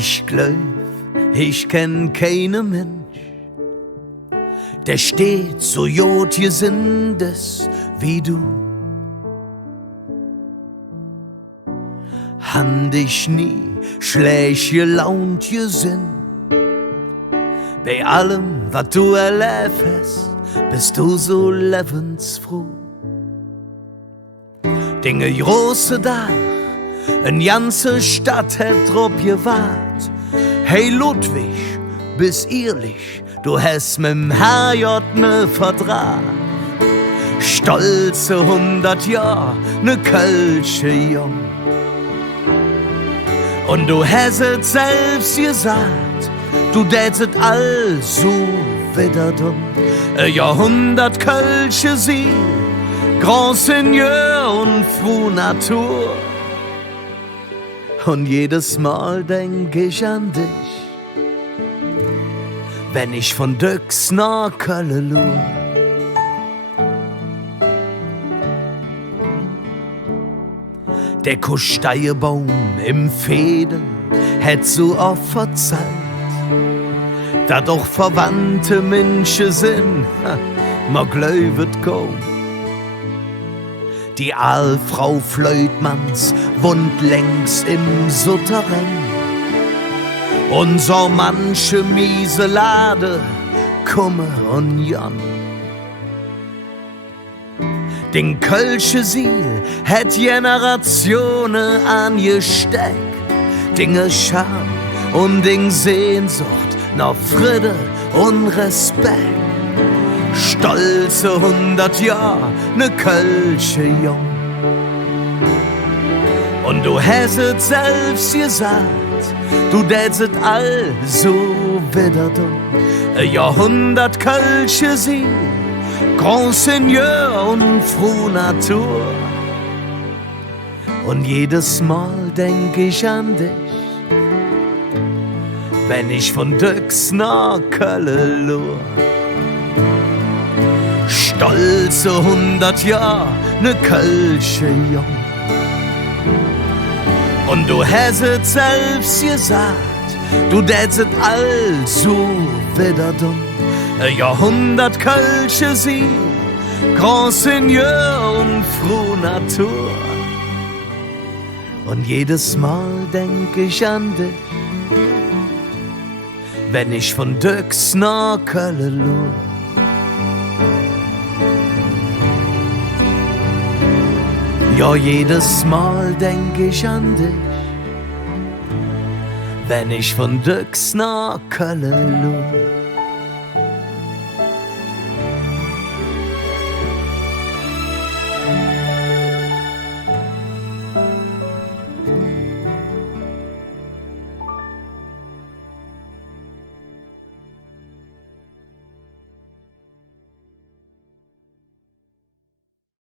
Ich glaub, ich kenn keinen Mensch, der steht so jod gesindes wie du. Han dich nie schlecht gelaunt gesinn. Bei allem, was du erlebt hast, bist du so lebensfroh. Dinge große Dach, eine ganze Stadt hat drauf gewahrt. Hey Ludwig, bist ehrlich, du hast mit'm Herrgott ne Vertrag. Stolze 100 Jahr, ne Kölsche Jung. Und du hast es selbst gesagt, du tätest all so wieder dumm. Ein Jahrhundert Kölsche Sieg, Grand Seigneur und froh Natur. Und jedes Mal denk ich an dich, wenn ich von Döx nach Köln lur. Der Kusteiebaum im Fäden hätt so oft verzeiht, da doch verwandte Menschen sind, man glaubt kaum. Die Aalfrau Fleutmanns wohnt längs im Souterrain, und so manche miese Lade komme und jan. Den Kölsche Siel hätt Generationen angesteckt, Dinge Scham und Ding Sehnsucht nach Friede und Respekt. Stolze 100 Jahr, ne Kölsche Jung. Und du hast es selbst gesagt, du tätest all so wieder dumm. Ein Jahrhundert Kölsche Siel, Grand Seigneur und froh Natur. Und jedes Mal denk ich an dich, wenn ich von Döx nach Köln lur. Stolze 100 Jahr, ne Kölsche Jung. Und du hast es selbst gesagt, du tätest all so wieder dumm. Ein Jahrhundert Kölsche Sieg, Grand Seigneur und froh Natur. Und jedes Mal denk ich an dich, wenn ich von Döx nach Köln lur. Ja, jedes Mal denk ich an dich, wenn ich von Döx nach Köln lur.